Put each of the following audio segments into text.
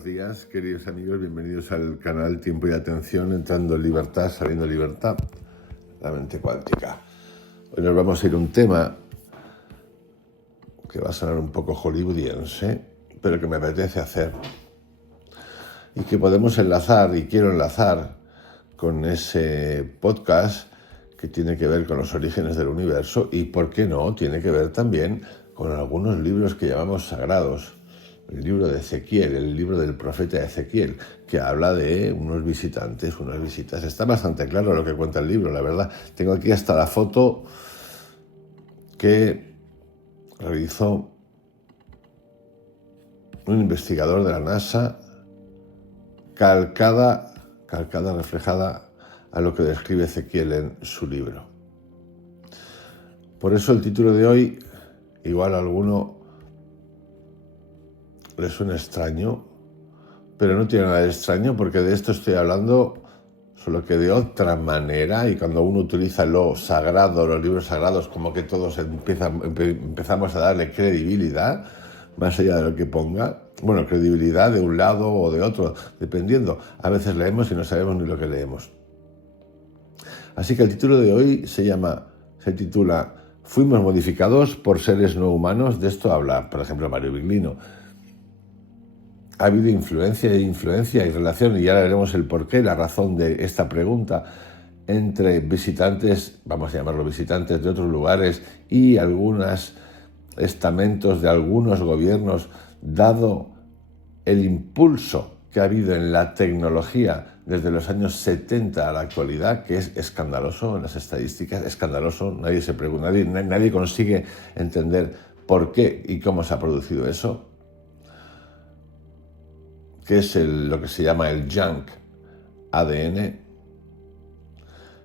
Buenos días, queridos amigos, bienvenidos al canal Tiempo y Atención, entrando en libertad, saliendo en libertad, la mente cuántica. Hoy nos vamos a ir a un tema que va a sonar un poco hollywoodiense, pero que me apetece hacer y que podemos enlazar, y quiero enlazar con ese podcast que tiene que ver con los orígenes del universo y, ¿por qué no?, tiene que ver también con algunos libros que llamamos sagrados. El libro de Ezequiel, el libro del profeta Ezequiel, que habla de unos visitantes, unas visitas. Está bastante claro lo que cuenta el libro, la verdad. Tengo aquí hasta la foto que realizó un investigador de la NASA, calcada, reflejada a lo que describe Ezequiel en su libro. Por eso el título de hoy, igual a alguno le suena extraño, pero no tiene nada de extraño porque de esto estoy hablando, solo que de otra manera, y cuando uno utiliza lo sagrado, los libros sagrados, como que todos empezamos a darle credibilidad, más allá de lo que ponga. Bueno, credibilidad de un lado o de otro, dependiendo. A veces leemos y no sabemos ni lo que leemos. Así que el título de hoy se titula «Fuimos modificados por seres no humanos». De esto habla, por ejemplo, Mario Biglino. Ha habido influencia y relación, y ahora veremos el porqué, la razón de esta pregunta, entre visitantes, vamos a llamarlo visitantes de otros lugares, y algunos estamentos de algunos gobiernos, dado el impulso que ha habido en la tecnología desde los años 70 a la actualidad, que es escandaloso en las estadísticas, escandaloso, nadie consigue entender por qué y cómo se ha producido eso, que es lo que se llama el junk ADN,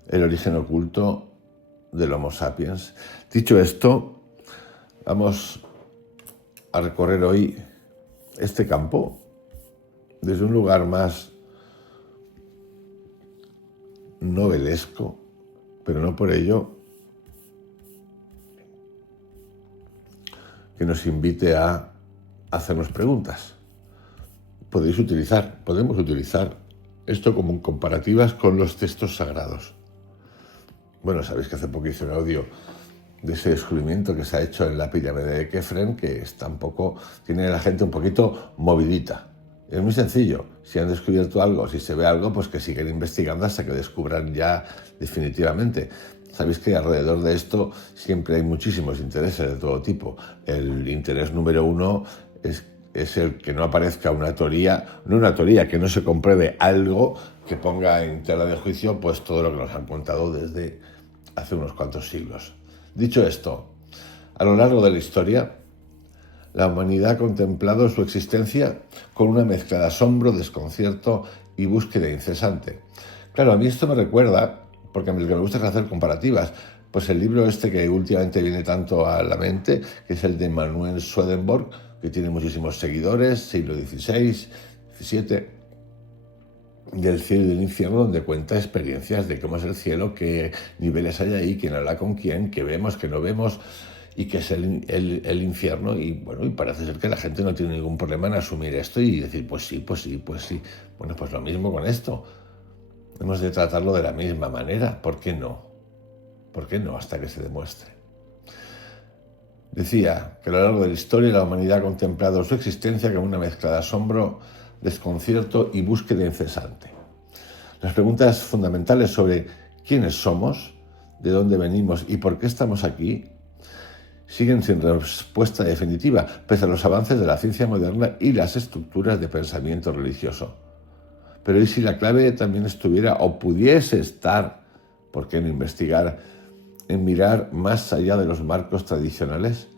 el origen oculto del Homo sapiens. Dicho esto, vamos a recorrer hoy este campo desde un lugar más novelesco, pero no por ello que nos invite a hacernos preguntas. Podemos utilizar esto como comparativas con los textos sagrados. Bueno, sabéis que hace poco hice un audio de ese descubrimiento que se ha hecho en la pirámide de Kefren, que tiene a la gente un poquito movidita. Es muy sencillo. Si han descubierto algo, si se ve algo, pues que sigan investigando hasta que descubran ya definitivamente. Sabéis que alrededor de esto siempre hay muchísimos intereses de todo tipo. El interés número uno es el que no aparezca una teoría, que no se compruebe algo que ponga en tela de juicio pues todo lo que nos han contado desde hace unos cuantos siglos. Dicho esto, a lo largo de la historia, la humanidad ha contemplado su existencia con una mezcla de asombro, desconcierto y búsqueda incesante. Claro, a mí esto me recuerda, porque lo que me gusta es hacer comparativas, pues el libro este que últimamente viene tanto a la mente, que es el de Manuel Swedenborg, que tiene muchísimos seguidores, siglo XVI, XVII, del cielo y del infierno, donde cuenta experiencias de cómo es el cielo, qué niveles hay ahí, quién habla con quién, qué vemos, qué no vemos, y qué es el infierno. Y bueno, y parece ser que la gente no tiene ningún problema en asumir esto y decir, pues sí. Bueno, pues lo mismo con esto. Hemos de tratarlo de la misma manera. ¿Por qué no? ¿Por qué no? Hasta que se demuestre. Decía que a lo largo de la historia la humanidad ha contemplado su existencia como una mezcla de asombro, desconcierto y búsqueda incesante. Las preguntas fundamentales sobre quiénes somos, de dónde venimos y por qué estamos aquí siguen sin respuesta definitiva, pese a los avances de la ciencia moderna y las estructuras de pensamiento religioso. Pero ¿y si la clave también estuviera o pudiese estar, por qué no investigar, en mirar más allá de los marcos tradicionales?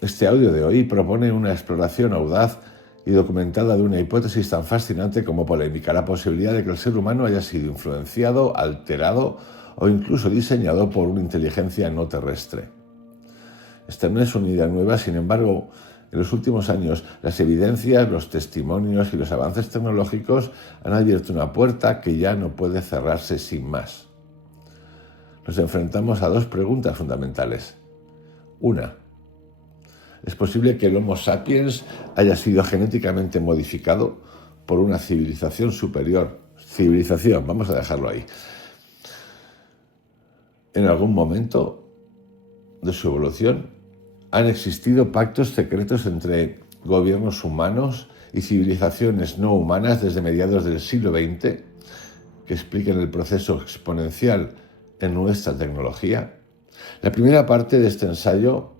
Este audio de hoy propone una exploración audaz y documentada de una hipótesis tan fascinante como polémica: la posibilidad de que el ser humano haya sido influenciado, alterado o incluso diseñado por una inteligencia no terrestre. Esta no es una idea nueva, sin embargo, en los últimos años las evidencias, los testimonios y los avances tecnológicos han abierto una puerta que ya no puede cerrarse sin más. Nos enfrentamos a dos preguntas fundamentales. Una, Es posible que el Homo sapiens haya sido genéticamente modificado por una civilización superior. Civilización, vamos a dejarlo ahí. En algún momento de su evolución han existido pactos secretos entre gobiernos humanos y civilizaciones no humanas desde mediados del siglo XX que expliquen el proceso exponencial en nuestra tecnología. La primera parte de este ensayo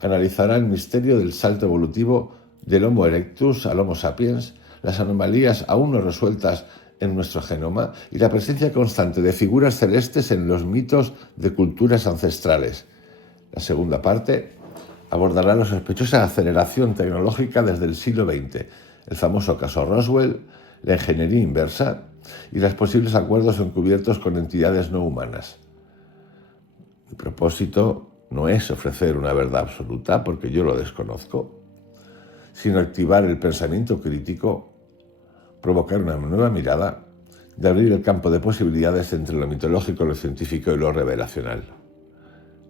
analizará el misterio del salto evolutivo del Homo erectus al Homo sapiens, las anomalías aún no resueltas en nuestro genoma y la presencia constante de figuras celestes en los mitos de culturas ancestrales. La segunda parte abordará la sospechosa aceleración tecnológica desde el siglo XX, el famoso caso Roswell, la ingeniería inversa y los posibles acuerdos encubiertos con entidades no humanas. Mi propósito no es ofrecer una verdad absoluta, porque yo lo desconozco, sino activar el pensamiento crítico, provocar una nueva mirada, de abrir el campo de posibilidades entre lo mitológico, lo científico y lo revelacional.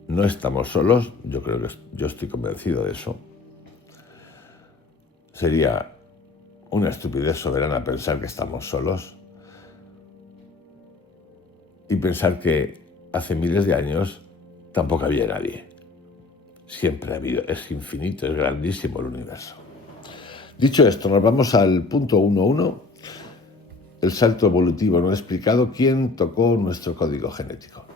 No estamos solos, yo estoy convencido de eso. Sería una estupidez soberana pensar que estamos solos y pensar que hace miles de años tampoco había nadie. Siempre ha habido, es infinito, es grandísimo el universo. Dicho esto, nos vamos al punto 1.1, el salto evolutivo no explicado, ¿quién tocó nuestro código genético?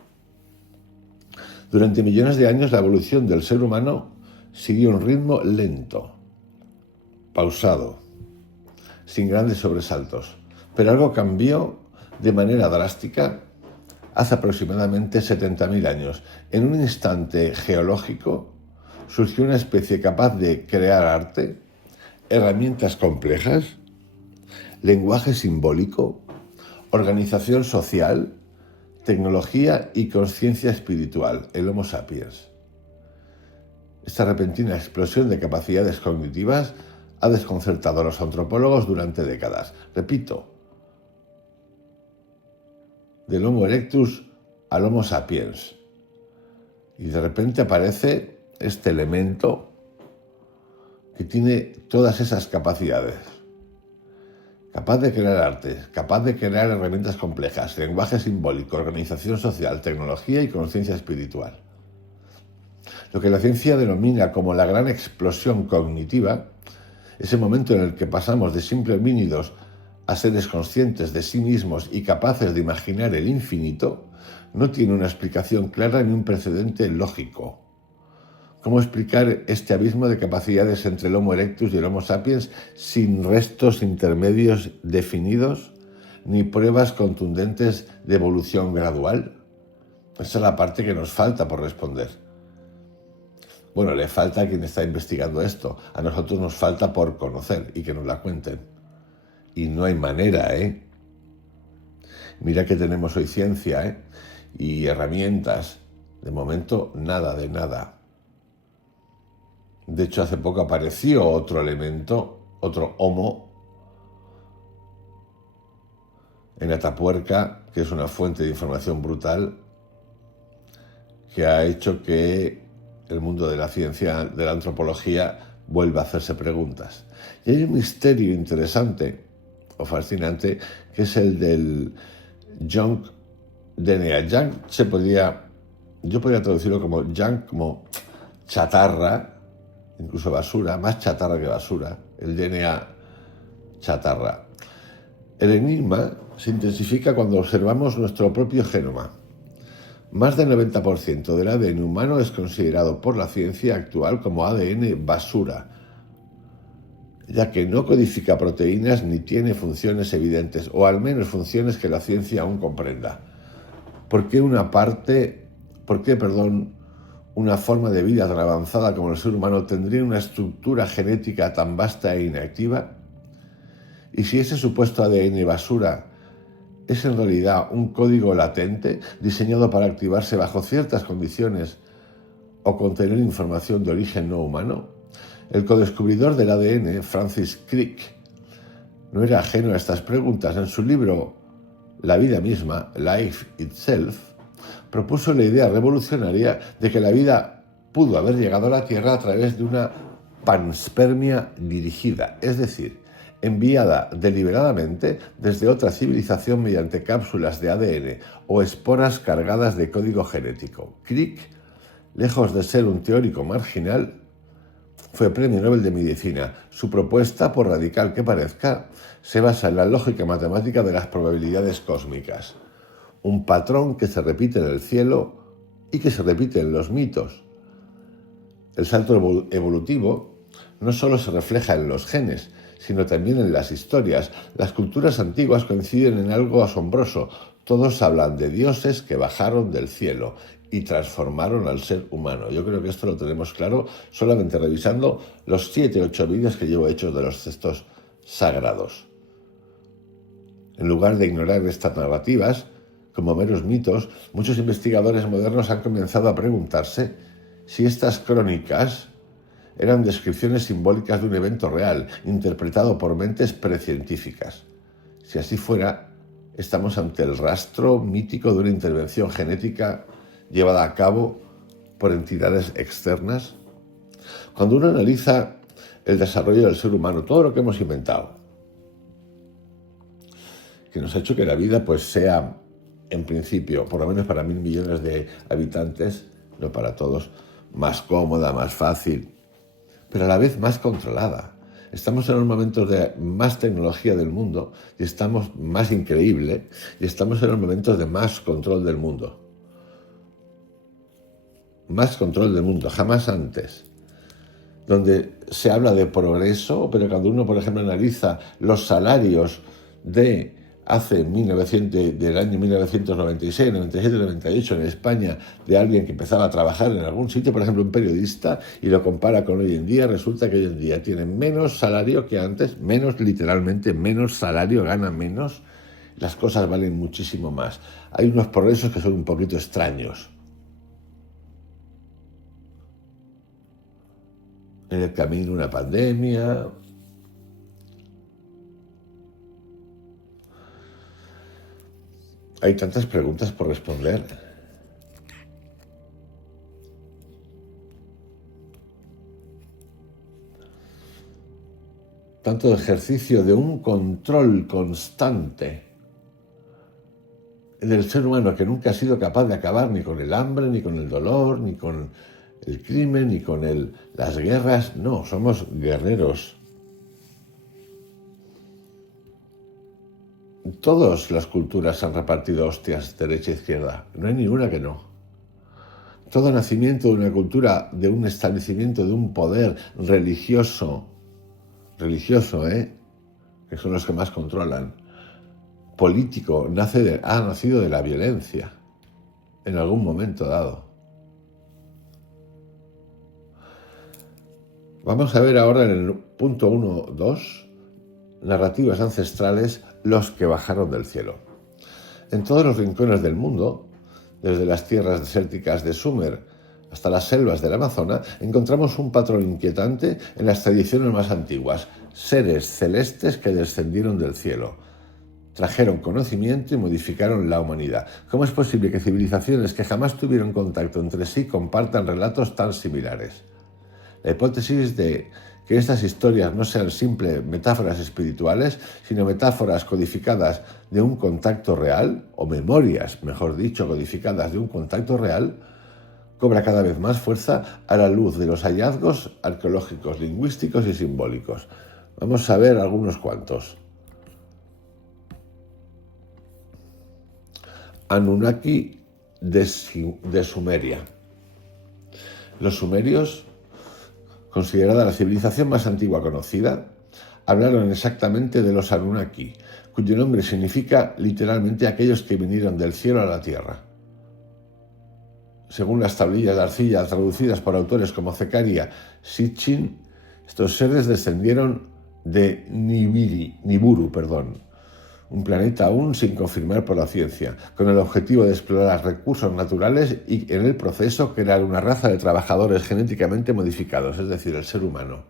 Durante millones de años la evolución del ser humano siguió un ritmo lento, pausado, sin grandes sobresaltos, pero algo cambió de manera drástica hace aproximadamente 70.000 años. En un instante geológico surgió una especie capaz de crear arte, herramientas complejas, lenguaje simbólico, organización social, tecnología y conciencia espiritual, el Homo sapiens. Esta repentina explosión de capacidades cognitivas ha desconcertado a los antropólogos durante décadas. Repito, del Homo erectus al Homo sapiens. Y de repente aparece este elemento que tiene todas esas capacidades. Capaz de crear arte, capaz de crear herramientas complejas, lenguaje simbólico, organización social, tecnología y conciencia espiritual. Lo que la ciencia denomina como la gran explosión cognitiva, ese momento en el que pasamos de simples homínidos a seres conscientes de sí mismos y capaces de imaginar el infinito, no tiene una explicación clara ni un precedente lógico. ¿Cómo explicar este abismo de capacidades entre el Homo erectus y el Homo sapiens sin restos intermedios definidos ni pruebas contundentes de evolución gradual? Esa es la parte que nos falta por responder. Bueno, le falta a quien está investigando esto. A nosotros nos falta por conocer y que nos la cuenten. Y no hay manera, ¿eh? Mira que tenemos hoy ciencia, ¿eh? Y herramientas. De momento, nada de nada. De hecho, hace poco apareció otro elemento, otro Homo, en Atapuerca, que es una fuente de información brutal, que ha hecho que el mundo de la ciencia, de la antropología, vuelva a hacerse preguntas. Y hay un misterio interesante o fascinante, que es el del junk DNA. Junk yo podría traducirlo como junk, como chatarra, incluso basura, más chatarra que basura, el DNA chatarra. El enigma se intensifica cuando observamos nuestro propio genoma. Más del 90% del ADN humano es considerado por la ciencia actual como ADN basura, ya que no codifica proteínas ni tiene funciones evidentes, o al menos funciones que la ciencia aún comprenda. ¿Por qué una forma de vida tan avanzada como el ser humano tendría una estructura genética tan vasta e inactiva? Y si ese supuesto ADN basura es en realidad un código latente diseñado para activarse bajo ciertas condiciones o contener información de origen no humano. El codescubridor del ADN, Francis Crick, no era ajeno a estas preguntas. En su libro La vida misma, Life Itself, propuso la idea revolucionaria de que la vida pudo haber llegado a la Tierra a través de una panspermia dirigida, es decir, enviada deliberadamente desde otra civilización mediante cápsulas de ADN o esporas cargadas de código genético. Crick, lejos de ser un teórico marginal, fue Premio Nobel de Medicina. Su propuesta, por radical que parezca, se basa en la lógica matemática de las probabilidades cósmicas, un patrón que se repite en el cielo y que se repite en los mitos. El salto evolutivo no solo se refleja en los genes, sino también en las historias. Las culturas antiguas coinciden en algo asombroso. Todos hablan de dioses que bajaron del cielo y transformaron al ser humano. Yo creo que esto lo tenemos claro solamente revisando los 7 o 8 vídeos que llevo hechos de los textos sagrados. En lugar de ignorar estas narrativas como meros mitos, muchos investigadores modernos han comenzado a preguntarse si estas crónicas eran descripciones simbólicas de un evento real, interpretado por mentes precientíficas. Si así fuera, estamos ante el rastro mítico de una intervención genética llevada a cabo por entidades externas. Cuando uno analiza el desarrollo del ser humano, todo lo que hemos inventado, que nos ha hecho que la vida pues sea, en principio, por lo menos para 1.000 millones de habitantes, no para todos, más cómoda, más fácil, pero a la vez más controlada. Estamos en los momentos de más tecnología del mundo y estamos más increíble y estamos en los momentos de más control del mundo. Más control del mundo, jamás antes. Donde se habla de progreso, pero cuando uno, por ejemplo, analiza los salarios de del año 1996, 97, 98 en España, de alguien que empezaba a trabajar en algún sitio, por ejemplo un periodista, y lo compara con hoy en día, resulta que hoy en día tienen menos salario que antes, menos literalmente, menos salario, ganan menos, las cosas valen muchísimo más. Hay unos progresos que son un poquito extraños. En el camino una pandemia. Hay tantas preguntas por responder. Tanto ejercicio de un control constante del ser humano que nunca ha sido capaz de acabar ni con el hambre, ni con el dolor, ni con el crimen, ni con las guerras. No, somos guerreros. Todas las culturas han repartido hostias derecha e izquierda. No hay ninguna que no. Todo nacimiento de una cultura, de un establecimiento, de un poder religioso, que son los que más controlan, político, ha nacido de la violencia en algún momento dado. Vamos a ver ahora en el punto 1.2, narrativas ancestrales, los que bajaron del cielo. En todos los rincones del mundo, desde las tierras desérticas de Sumer hasta las selvas del Amazonas, encontramos un patrón inquietante en las tradiciones más antiguas: seres celestes que descendieron del cielo, trajeron conocimiento y modificaron la humanidad. ¿Cómo es posible que civilizaciones que jamás tuvieron contacto entre sí compartan relatos tan similares? La hipótesis de que estas historias no sean simples metáforas espirituales, sino metáforas codificadas de un contacto real, o memorias, mejor dicho, codificadas de un contacto real, cobra cada vez más fuerza a la luz de los hallazgos arqueológicos, lingüísticos y simbólicos. Vamos a ver algunos cuantos. Anunnaki de Sumeria. Los sumerios, considerada la civilización más antigua conocida, hablaron exactamente de los Anunnaki, cuyo nombre significa literalmente aquellos que vinieron del cielo a la tierra. Según las tablillas de arcilla traducidas por autores como Zecaria Sitchin, estos seres descendieron de Nibiru, un planeta aún sin confirmar por la ciencia, con el objetivo de explorar recursos naturales y en el proceso crear una raza de trabajadores genéticamente modificados, es decir, el ser humano.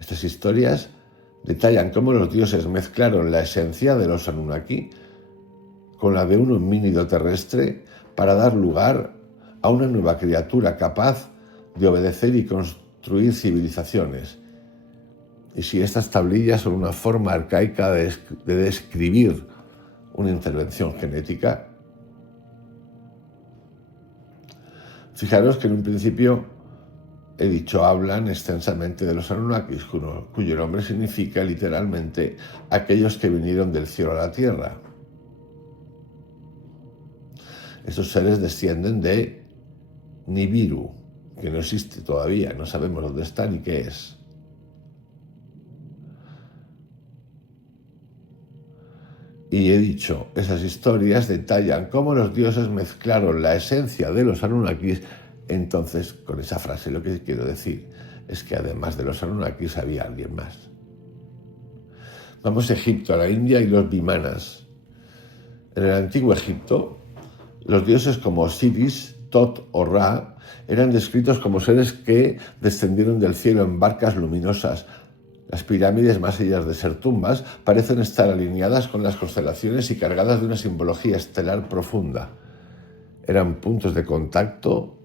Estas historias detallan cómo los dioses mezclaron la esencia de los Anunnaki con la de un homínido terrestre para dar lugar a una nueva criatura capaz de obedecer y construir civilizaciones. Y si estas tablillas son una forma arcaica de describir una intervención genética, fijaros que en un principio he dicho, hablan extensamente de los Anunnakis, cuyo nombre significa literalmente aquellos que vinieron del cielo a la tierra. Estos seres descienden de Nibiru, que no existe todavía, no sabemos dónde está ni qué es. Y he dicho, esas historias detallan cómo los dioses mezclaron la esencia de los Anunnakis. Entonces, con esa frase lo que quiero decir es que además de los Anunnakis había alguien más. Vamos a Egipto, a la India y los Vimanas. En el antiguo Egipto, los dioses como Osiris, Tot o Ra eran descritos como seres que descendieron del cielo en barcas luminosas. Las pirámides, más allá de ser tumbas, parecen estar alineadas con las constelaciones y cargadas de una simbología estelar profunda. Eran puntos de contacto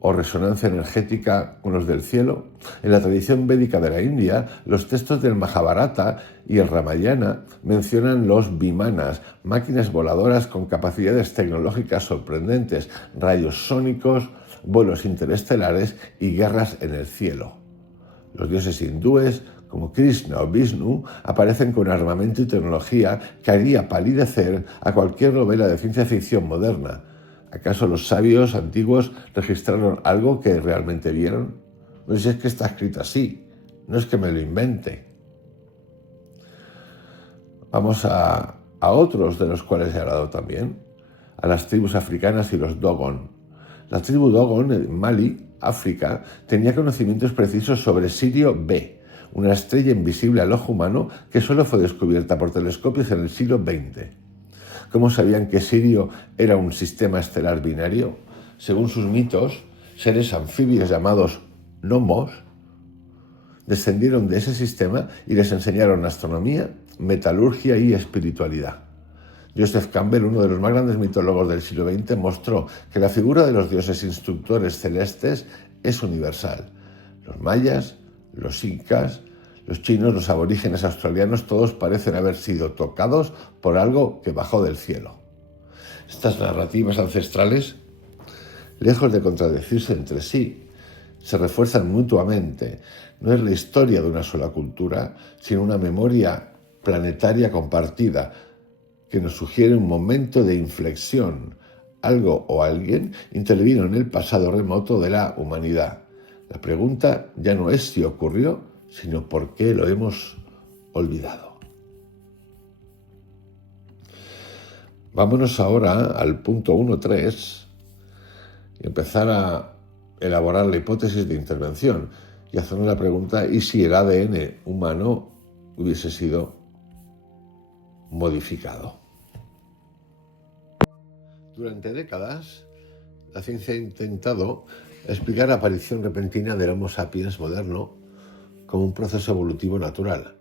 o resonancia energética con los del cielo. En la tradición védica de la India, los textos del Mahabharata y el Ramayana mencionan los Vimanas, máquinas voladoras con capacidades tecnológicas sorprendentes, rayos sónicos, vuelos interestelares y guerras en el cielo. Los dioses hindúes, como Krishna o Vishnu, aparecen con armamento y tecnología que haría palidecer a cualquier novela de ciencia ficción moderna. ¿Acaso los sabios antiguos registraron algo que realmente vieron? Pues es que está escrito así, no es que me lo invente. Vamos a otros de los cuales he hablado también, a las tribus africanas y los Dogon. La tribu Dogon en Mali, África, tenía conocimientos precisos sobre Sirio B, una estrella invisible al ojo humano que solo fue descubierta por telescopios en el siglo XX. ¿Cómo sabían que Sirio era un sistema estelar binario? Según sus mitos, seres anfibios llamados gnomos descendieron de ese sistema y les enseñaron astronomía, metalurgia y espiritualidad. Joseph Campbell, uno de los más grandes mitólogos del siglo XX, mostró que la figura de los dioses instructores celestes es universal. Los mayas, los incas, los chinos, los aborígenes australianos, todos parecen haber sido tocados por algo que bajó del cielo. Estas narrativas ancestrales, lejos de contradecirse entre sí, se refuerzan mutuamente. No es la historia de una sola cultura, sino una memoria planetaria compartida que nos sugiere un momento de inflexión. Algo o alguien intervino en el pasado remoto de la humanidad. La pregunta ya no es si ocurrió, sino por qué lo hemos olvidado. Vámonos ahora al punto 1.3 y empezar a elaborar la hipótesis de intervención y hacernos la pregunta: ¿y si el ADN humano hubiese sido modificado? Durante décadas, la ciencia ha intentado explicar la aparición repentina del Homo sapiens moderno como un proceso evolutivo natural.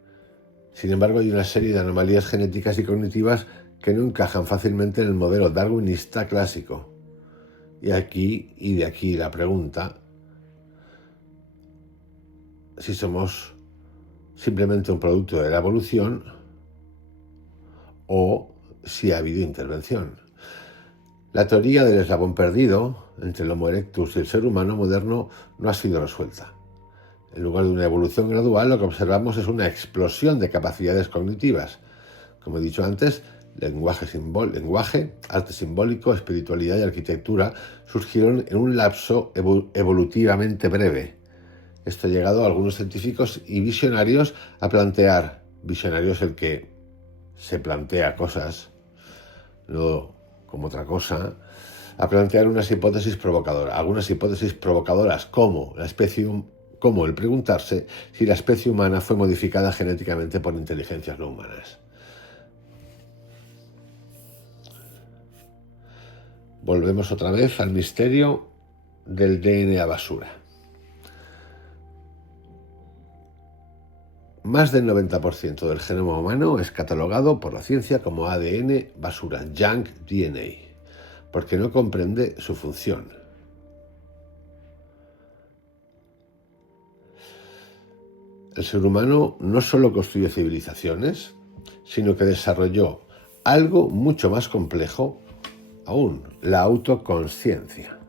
Sin embargo, hay una serie de anomalías genéticas y cognitivas que no encajan fácilmente en el modelo darwinista clásico. Y de aquí la pregunta: si somos simplemente un producto de la evolución o si ha habido intervención. La teoría del eslabón perdido entre el Homo erectus y el ser humano moderno no ha sido resuelta. En lugar de una evolución gradual, lo que observamos es una explosión de capacidades cognitivas. Como he dicho antes, lenguaje, arte simbólico, espiritualidad y arquitectura surgieron en un lapso evolutivamente breve. Esto ha llegado a algunos científicos y visionarios a plantear, visionario es el que se plantea cosas, no como otra cosa, a plantear unas hipótesis provocadoras. Algunas hipótesis provocadoras como el preguntarse si la especie humana fue modificada genéticamente por inteligencias no humanas. Volvemos otra vez al misterio del DNA basura. Más del 90% del genoma humano es catalogado por la ciencia como ADN basura, junk DNA, porque no comprende su función. el ser humano no solo construyó civilizaciones, sino que desarrolló algo mucho más complejo aún, la autoconsciencia,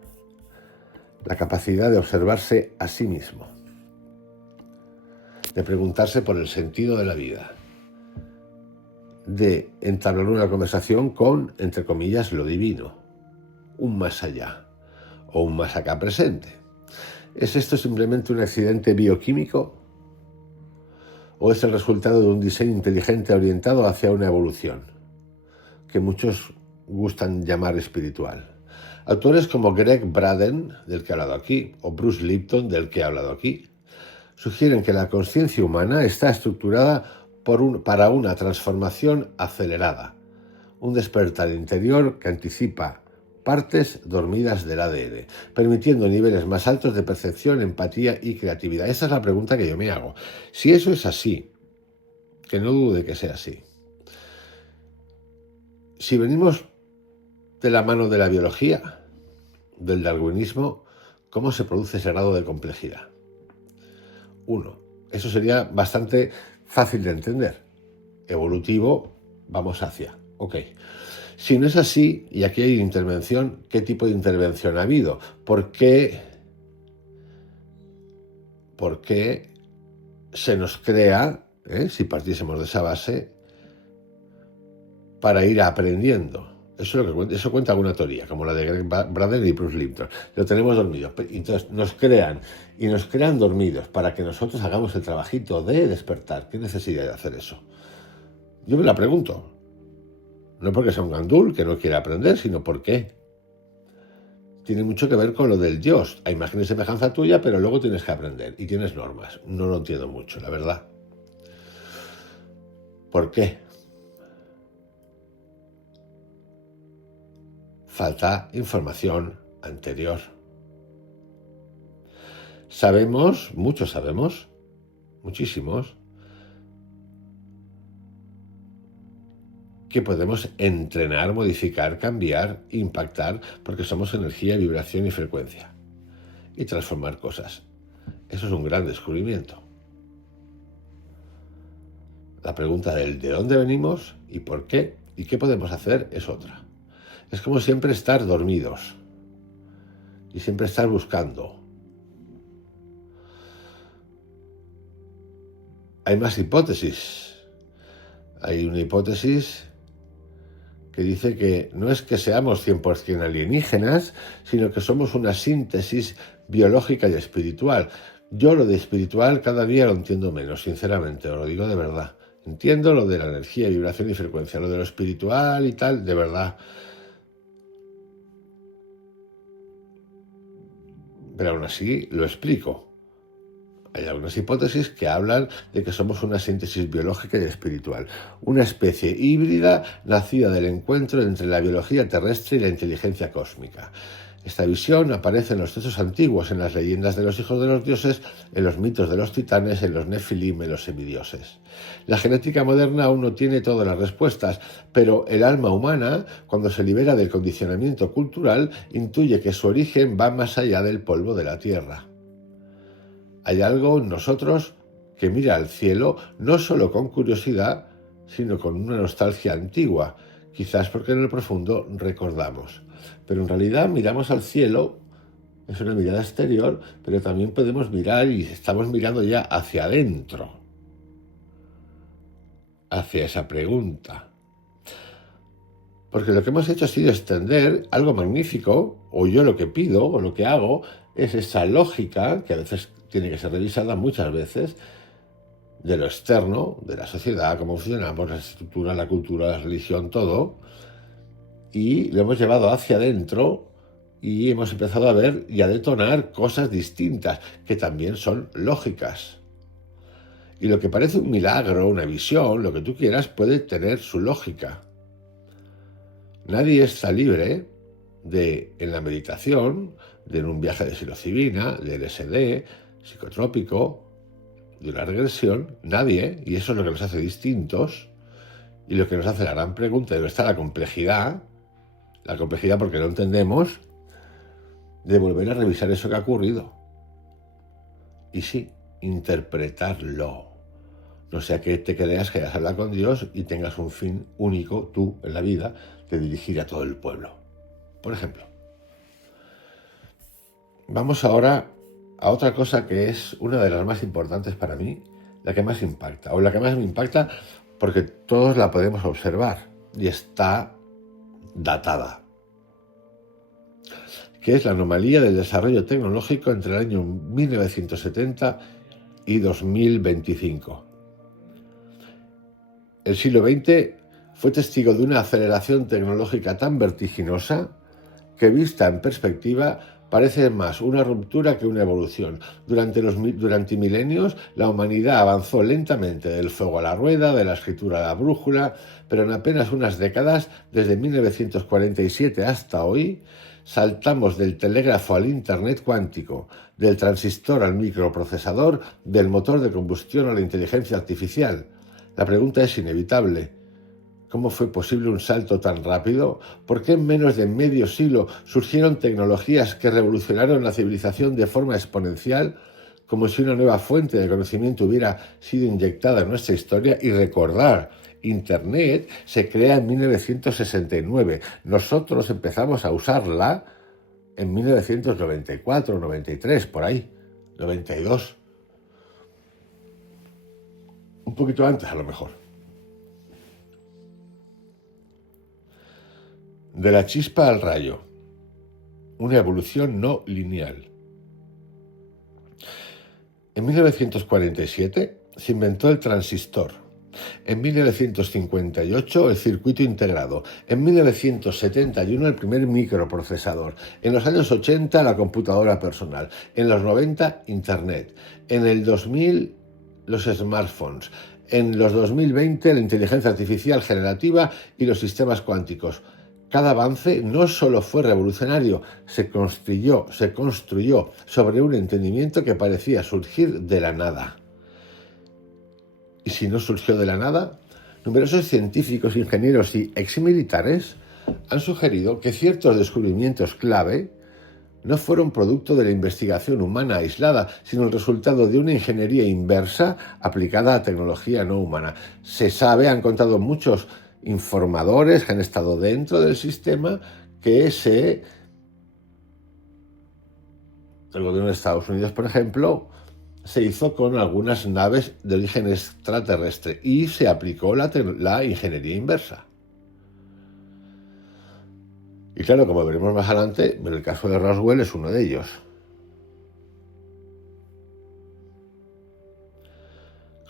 la capacidad de observarse a sí mismo, de preguntarse por el sentido de la vida, de entablar una conversación con, entre comillas, lo divino, un más allá o un más acá presente. ¿Es esto simplemente un accidente bioquímico? ¿O es el resultado de un diseño inteligente orientado hacia una evolución, que muchos gustan llamar espiritual? Autores como Greg Braden, del que he hablado aquí, o Bruce Lipton, del que he hablado aquí, sugieren que la conciencia humana está estructurada para una transformación acelerada, un despertar interior que anticipa partes dormidas del ADN, permitiendo niveles más altos de percepción, empatía y creatividad. Esa es la pregunta que yo me hago. Si eso es así, que no dude que sea así, si venimos de la mano de la biología, del darwinismo, ¿cómo se produce ese grado de complejidad? 1. Eso sería bastante fácil de entender. Evolutivo, vamos hacia. Ok. Si no es así, y aquí hay intervención, ¿qué tipo de intervención ha habido? ¿Por qué se nos crea, si partiésemos de esa base, para ir aprendiendo? Eso cuenta alguna teoría, como la de Greg Braden y Bruce Lipton. Lo tenemos dormido. Entonces nos crean dormidos para que nosotros hagamos el trabajito de despertar. ¿Qué necesidad de hacer eso? Yo me la pregunto. No porque sea un gandul que no quiera aprender, sino porque tiene mucho que ver con lo del Dios. A imagen y semejanza tuya, pero luego tienes que aprender y tienes normas. No lo entiendo mucho, la verdad. ¿Por qué? Falta información anterior. Sabemos, muchos sabemos, muchísimos, que podemos entrenar, modificar, cambiar, impactar, porque somos energía, vibración y frecuencia. Y transformar cosas. Eso es un gran descubrimiento. La pregunta del de dónde venimos y por qué y qué podemos hacer es otra. Es como siempre estar dormidos y siempre estar buscando. Hay más hipótesis. Hay una hipótesis que dice que no es que seamos 100% alienígenas, sino que somos una síntesis biológica y espiritual. Yo lo de espiritual cada día lo entiendo menos, sinceramente, os lo digo de verdad. Entiendo lo de la energía, vibración y frecuencia, lo de lo espiritual y tal, de verdad. Pero aún así lo explico. Hay algunas hipótesis que hablan de que somos una síntesis biológica y espiritual, una especie híbrida nacida del encuentro entre la biología terrestre y la inteligencia cósmica. Esta visión aparece en los textos antiguos, en las leyendas de los hijos de los dioses, en los mitos de los titanes, en los nefilim, en los semidioses. La genética moderna aún no tiene todas las respuestas, pero el alma humana, cuando se libera del condicionamiento cultural, intuye que su origen va más allá del polvo de la tierra. Hay algo en nosotros que mira al cielo no solo con curiosidad, sino con una nostalgia antigua, quizás porque en el profundo recordamos. Pero en realidad miramos al cielo, es una mirada exterior, pero también podemos mirar y estamos mirando ya hacia adentro, hacia esa pregunta. Porque lo que hemos hecho ha sido extender algo magnífico, o yo lo que pido, o lo que hago, es esa lógica, que a veces tiene que ser revisada muchas veces, de lo externo, de la sociedad, cómo funcionamos, la estructura, la cultura, la religión, todo, y lo hemos llevado hacia adentro y hemos empezado a ver y a detonar cosas distintas, que también son lógicas. Y lo que parece un milagro, una visión, lo que tú quieras, puede tener su lógica. Nadie está libre de, en la meditación, de en un viaje de psilocibina, de LSD, psicotrópico, de una regresión, nadie, y eso es lo que nos hace distintos, y lo que nos hace la gran pregunta, debe estar la complejidad porque no entendemos, de volver a revisar eso que ha ocurrido. Y sí, interpretarlo. No sea que te creas que vas a hablar con Dios y tengas un fin único tú en la vida de dirigir a todo el pueblo. Por ejemplo, vamos ahora a otra cosa que es una de las más importantes para mí, la que más impacta, o la que más me impacta porque todos la podemos observar y está datada, que es la anomalía del desarrollo tecnológico entre el año 1970 y 2025. El siglo XX fue testigo de una aceleración tecnológica tan vertiginosa que, vista en perspectiva, parece más una ruptura que una evolución. Durante milenios, la humanidad avanzó lentamente del fuego a la rueda, de la escritura a la brújula, pero en apenas unas décadas, desde 1947 hasta hoy, saltamos del telégrafo al Internet cuántico, del transistor al microprocesador, del motor de combustión a la inteligencia artificial. La pregunta es inevitable. ¿Cómo fue posible un salto tan rápido? ¿Por qué en menos de medio siglo surgieron tecnologías que revolucionaron la civilización de forma exponencial, como si una nueva fuente de conocimiento hubiera sido inyectada en nuestra historia? Y recordar, Internet se crea en 1969. Nosotros empezamos a usarla en 1994, 93, por ahí, 92. Un poquito antes a lo mejor. De la chispa al rayo, una evolución no lineal. En 1947 se inventó el transistor, en 1958 el circuito integrado, en 1971 el primer microprocesador, en los años 80 la computadora personal, en los 90 Internet, en el 2000 los smartphones, en los 2020 la inteligencia artificial generativa y los sistemas cuánticos. Cada avance no solo fue revolucionario, se construyó sobre un entendimiento que parecía surgir de la nada. ¿Y si no surgió de la nada? Numerosos científicos, ingenieros y exmilitares han sugerido que ciertos descubrimientos clave no fueron producto de la investigación humana aislada, sino el resultado de una ingeniería inversa aplicada a tecnología no humana. Se sabe, han contado muchos informadores que han estado dentro del sistema, que el gobierno de Estados Unidos, por ejemplo, se hizo con algunas naves de origen extraterrestre y se aplicó la ingeniería inversa. Y claro, como veremos más adelante, el caso de Roswell es uno de ellos.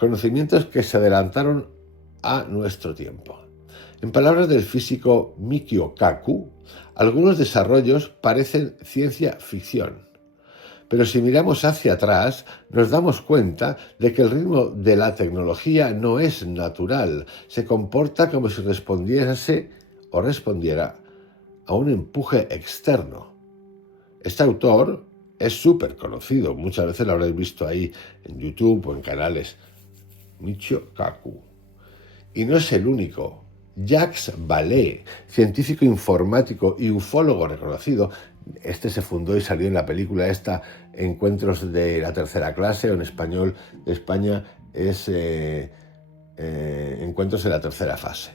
Conocimientos que se adelantaron a nuestro tiempo. En palabras del físico Mikio Kaku, algunos desarrollos parecen ciencia ficción. Pero si miramos hacia atrás, nos damos cuenta de que el ritmo de la tecnología no es natural. Se comporta como si respondiera a un empuje externo. Este autor es súper conocido. Muchas veces lo habréis visto ahí en YouTube o en canales. Michio Kaku. Y no es el único. Jacques Vallée, científico informático y ufólogo reconocido, este se fundó y salió en la película esta Encuentros de la tercera clase, o en español de España es Encuentros de la tercera fase.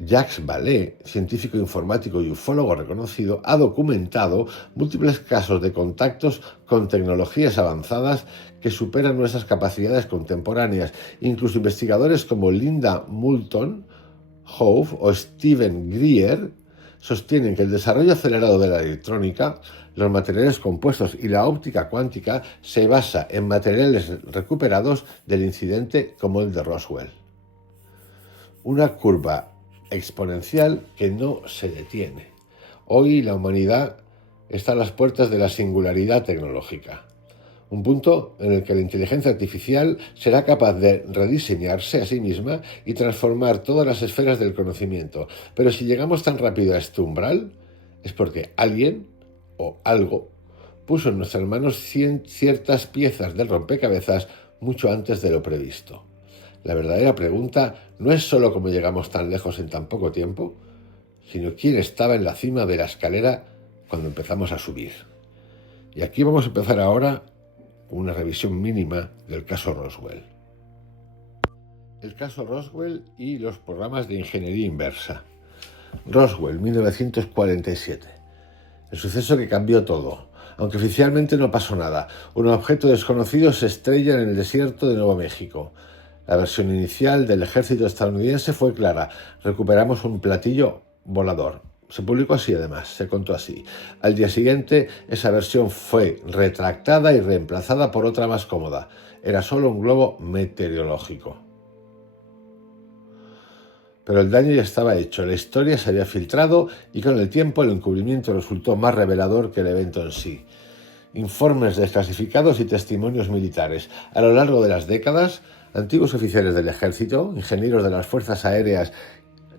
Jacques Vallée, científico informático y ufólogo reconocido, ha documentado múltiples casos de contactos con tecnologías avanzadas que superan nuestras capacidades contemporáneas. Incluso investigadores como Linda Moulton Howe o Stephen Greer sostienen que el desarrollo acelerado de la electrónica, los materiales compuestos y la óptica cuántica se basa en materiales recuperados del incidente como el de Roswell. Una curva exponencial que no se detiene. Hoy la humanidad está a las puertas de la singularidad tecnológica, un punto en el que la inteligencia artificial será capaz de rediseñarse a sí misma y transformar todas las esferas del conocimiento. Pero si llegamos tan rápido a este umbral, es porque alguien o algo puso en nuestras manos ciertas piezas del rompecabezas mucho antes de lo previsto. La verdadera pregunta no es solo cómo llegamos tan lejos en tan poco tiempo, sino quién estaba en la cima de la escalera cuando empezamos a subir. Y aquí vamos a empezar ahora con una revisión mínima del caso Roswell. El caso Roswell y los programas de ingeniería inversa. Roswell, 1947. El suceso que cambió todo. Aunque oficialmente no pasó nada, un objeto desconocido se estrella en el desierto de Nuevo México. La versión inicial del ejército estadounidense fue clara: recuperamos un platillo volador. Se publicó así, además, se contó así. Al día siguiente, esa versión fue retractada y reemplazada por otra más cómoda. Era solo un globo meteorológico. Pero el daño ya estaba hecho, la historia se había filtrado y con el tiempo el encubrimiento resultó más revelador que el evento en sí. Informes desclasificados y testimonios militares. A lo largo de las décadas, antiguos oficiales del ejército, ingenieros de las fuerzas aéreas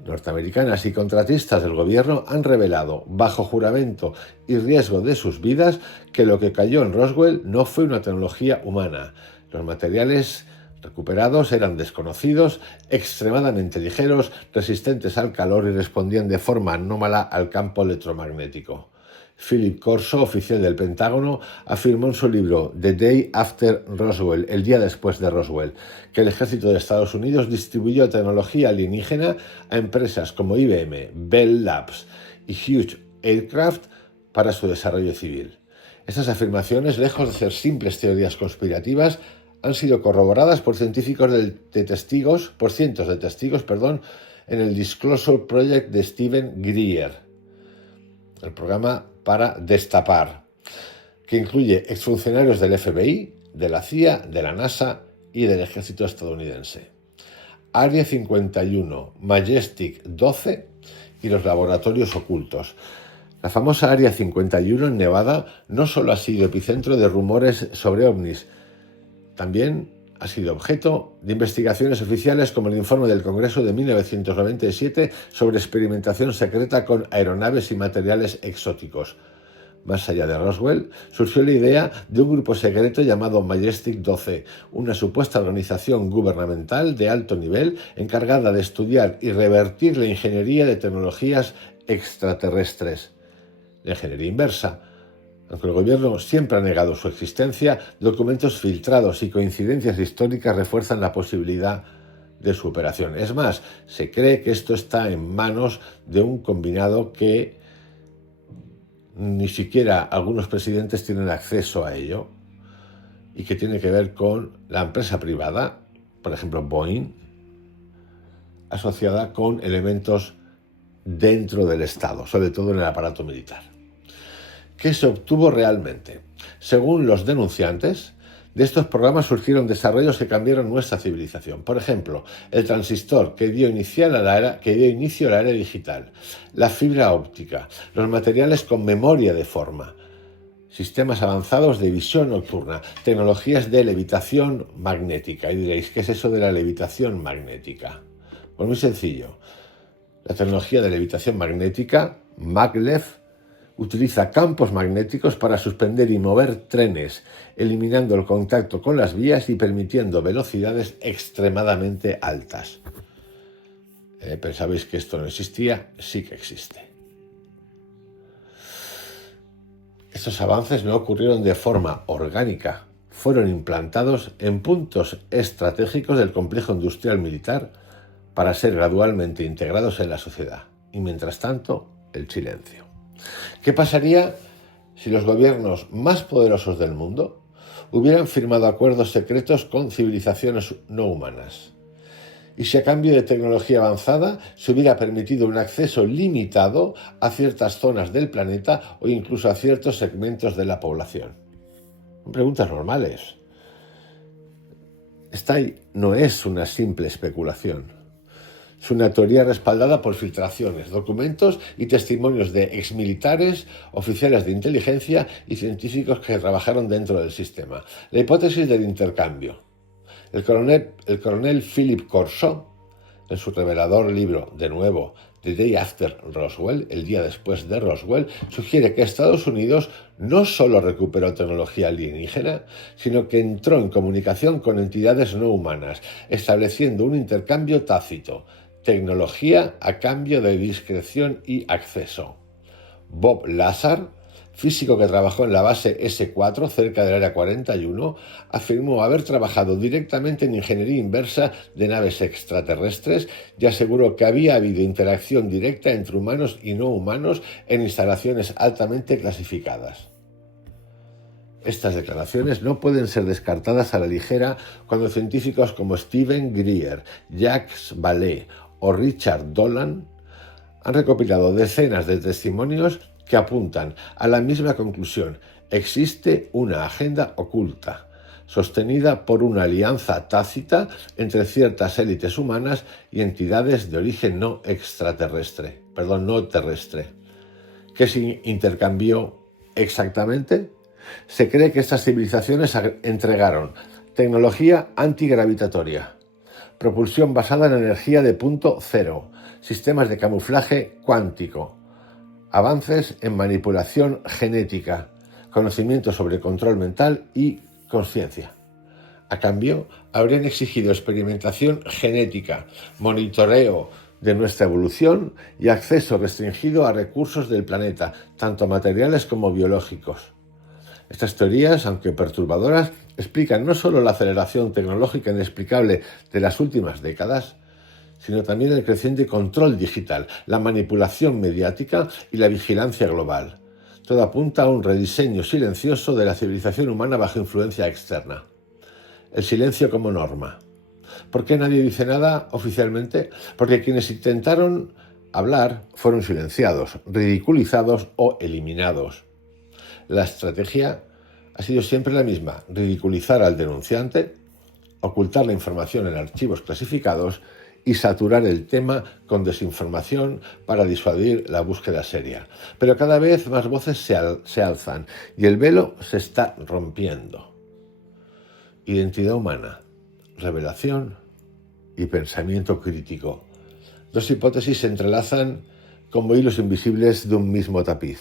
norteamericanas y contratistas del gobierno han revelado, bajo juramento y riesgo de sus vidas, que lo que cayó en Roswell no fue una tecnología humana. Los materiales recuperados eran desconocidos, extremadamente ligeros, resistentes al calor y respondían de forma anómala al campo electromagnético. Philip Corso, oficial del Pentágono, afirmó en su libro The Day After Roswell, el día después de Roswell, que el ejército de Estados Unidos distribuyó tecnología alienígena a empresas como IBM, Bell Labs y Hughes Aircraft para su desarrollo civil. Estas afirmaciones, lejos de ser simples teorías conspirativas, han sido corroboradas por cientos de testigos en el Disclosure Project de Stephen Greer, el programa para destapar, que incluye exfuncionarios del FBI, de la CIA, de la NASA y del ejército estadounidense. Área 51, Majestic 12 y los laboratorios ocultos. La famosa Área 51 en Nevada no solo ha sido epicentro de rumores sobre ovnis, también ha sido objeto de investigaciones oficiales como el informe del Congreso de 1997 sobre experimentación secreta con aeronaves y materiales exóticos. Más allá de Roswell, surgió la idea de un grupo secreto llamado Majestic 12, una supuesta organización gubernamental de alto nivel encargada de estudiar y revertir la ingeniería de tecnologías extraterrestres. La ingeniería inversa. Aunque el gobierno siempre ha negado su existencia, documentos filtrados y coincidencias históricas refuerzan la posibilidad de su operación. Es más, se cree que esto está en manos de un combinado que ni siquiera algunos presidentes tienen acceso a ello y que tiene que ver con la empresa privada, por ejemplo Boeing, asociada con elementos dentro del Estado, sobre todo en el aparato militar. ¿Qué se obtuvo realmente? Según los denunciantes, de estos programas surgieron desarrollos que cambiaron nuestra civilización. Por ejemplo, el transistor que dio inicio a la era digital, la fibra óptica, los materiales con memoria de forma, sistemas avanzados de visión nocturna, tecnologías de levitación magnética. Y diréis, ¿qué es eso de la levitación magnética? Pues muy sencillo. La tecnología de levitación magnética, maglev, utiliza campos magnéticos para suspender y mover trenes, eliminando el contacto con las vías y permitiendo velocidades extremadamente altas. ¿Pensabais que esto no existía? Sí que existe. Estos avances no ocurrieron de forma orgánica, fueron implantados en puntos estratégicos del complejo industrial militar para ser gradualmente integrados en la sociedad. Y mientras tanto, el silencio. ¿Qué pasaría si los gobiernos más poderosos del mundo hubieran firmado acuerdos secretos con civilizaciones no humanas? Y si a cambio de tecnología avanzada se hubiera permitido un acceso limitado a ciertas zonas del planeta o incluso a ciertos segmentos de la población. Son preguntas normales. Esta no es una simple especulación. Es una teoría respaldada por filtraciones, documentos y testimonios de exmilitares, oficiales de inteligencia y científicos que trabajaron dentro del sistema. La hipótesis del intercambio. El coronel Philip Corso, en su revelador libro, de nuevo, The Day After Roswell, el día después de Roswell, sugiere que Estados Unidos no solo recuperó tecnología alienígena, sino que entró en comunicación con entidades no humanas, estableciendo un intercambio tácito. Tecnología a cambio de discreción y acceso. Bob Lazar, físico que trabajó en la base S4 cerca del Área 41, afirmó haber trabajado directamente en ingeniería inversa de naves extraterrestres y aseguró que había habido interacción directa entre humanos y no humanos en instalaciones altamente clasificadas. Estas declaraciones no pueden ser descartadas a la ligera cuando científicos como Stephen Greer, Jacques Vallée o Richard Dolan han recopilado decenas de testimonios que apuntan a la misma conclusión: existe una agenda oculta, sostenida por una alianza tácita entre ciertas élites humanas y entidades de origen no terrestre. ¿Qué se intercambió exactamente? Se cree que estas civilizaciones entregaron tecnología antigravitatoria, propulsión basada en energía de punto cero, sistemas de camuflaje cuántico, avances en manipulación genética, conocimiento sobre control mental y conciencia. A cambio, habrían exigido experimentación genética, monitoreo de nuestra evolución y acceso restringido a recursos del planeta, tanto materiales como biológicos. Estas teorías, aunque perturbadoras, explican no solo la aceleración tecnológica inexplicable de las últimas décadas, sino también el creciente control digital, la manipulación mediática y la vigilancia global. Todo apunta a un rediseño silencioso de la civilización humana bajo influencia externa. El silencio como norma. ¿Por qué nadie dice nada oficialmente? Porque quienes intentaron hablar fueron silenciados, ridiculizados o eliminados. La estrategia ha sido siempre la misma: ridiculizar al denunciante, ocultar la información en archivos clasificados y saturar el tema con desinformación para disuadir la búsqueda seria. Pero cada vez más voces se alzan y el velo se está rompiendo. Identidad humana, revelación y pensamiento crítico. Dos hipótesis se entrelazan como hilos invisibles de un mismo tapiz.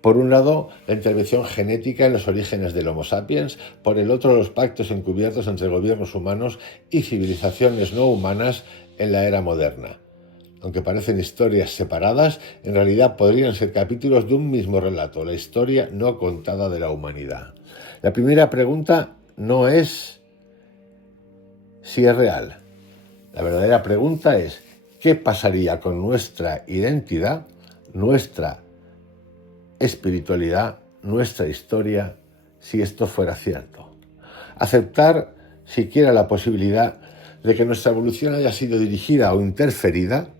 Por un lado, la intervención genética en los orígenes del Homo sapiens, por el otro, los pactos encubiertos entre gobiernos humanos y civilizaciones no humanas en la era moderna. Aunque parecen historias separadas, en realidad podrían ser capítulos de un mismo relato, la historia no contada de la humanidad. La primera pregunta no es si es real. La verdadera pregunta es: ¿qué pasaría con nuestra identidad, nuestra espiritualidad, nuestra historia, si esto fuera cierto? Aceptar siquiera la posibilidad de que nuestra evolución haya sido dirigida o interferida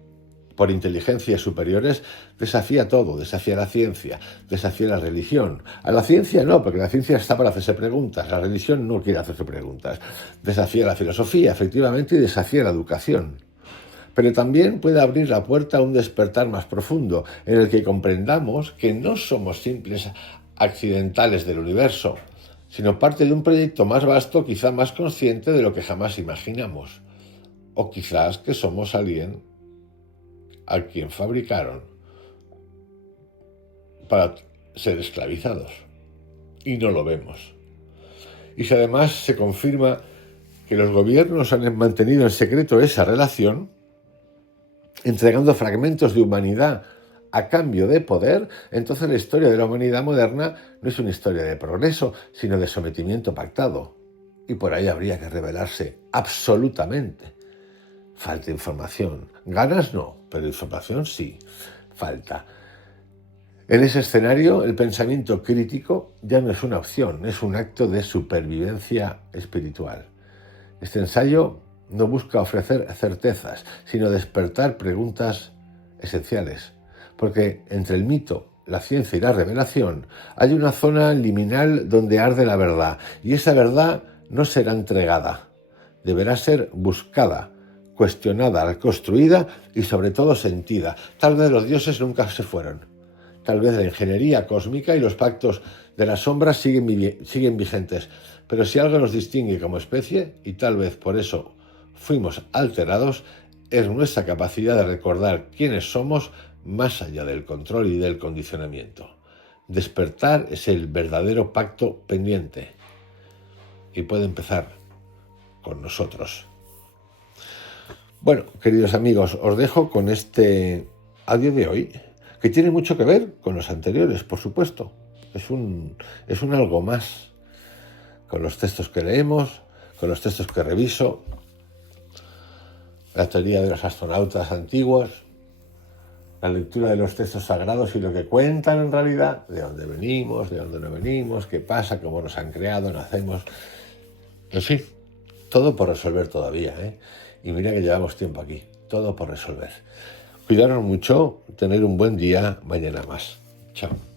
por inteligencias superiores desafía todo, desafía la ciencia, desafía la religión. A la ciencia no, porque la ciencia está para hacerse preguntas, la religión no quiere hacerse preguntas. Desafía la filosofía, efectivamente, y desafía la educación. Pero también puede abrir la puerta a un despertar más profundo, en el que comprendamos que no somos simples accidentales del universo, sino parte de un proyecto más vasto, quizá más consciente de lo que jamás imaginamos. O quizás que somos alguien a quien fabricaron para ser esclavizados. Y no lo vemos. Y si además se confirma que los gobiernos han mantenido en secreto esa relación, entregando fragmentos de humanidad a cambio de poder, entonces la historia de la humanidad moderna no es una historia de progreso, sino de sometimiento pactado. Y por ahí habría que rebelarse absolutamente. Falta información. Ganas no, pero información sí. Falta. En ese escenario, el pensamiento crítico ya no es una opción, es un acto de supervivencia espiritual. Este ensayo no busca ofrecer certezas, sino despertar preguntas esenciales. Porque entre el mito, la ciencia y la revelación hay una zona liminal donde arde la verdad, y esa verdad no será entregada. Deberá ser buscada, cuestionada, reconstruida y sobre todo sentida. Tal vez los dioses nunca se fueron. Tal vez la ingeniería cósmica y los pactos de las sombras siguen vigentes. Pero si algo nos distingue como especie, y tal vez por eso fuimos alterados, es nuestra capacidad de recordar quiénes somos más allá del control y del condicionamiento. Despertar es el verdadero pacto pendiente. Y puede empezar con nosotros. Bueno, queridos amigos, os dejo con este audio de hoy, que tiene mucho que ver con los anteriores, por supuesto. es un algo más. Con los textos que leemos, con los textos que reviso, la teoría de los astronautas antiguos, la lectura de los textos sagrados y lo que cuentan en realidad, de dónde venimos, de dónde no venimos, qué pasa, cómo nos han creado, nacemos. En fin, todo por resolver todavía, ¿eh? Y mira que llevamos tiempo aquí, todo por resolver. Cuidaros mucho, tener un buen día, mañana más. Chao.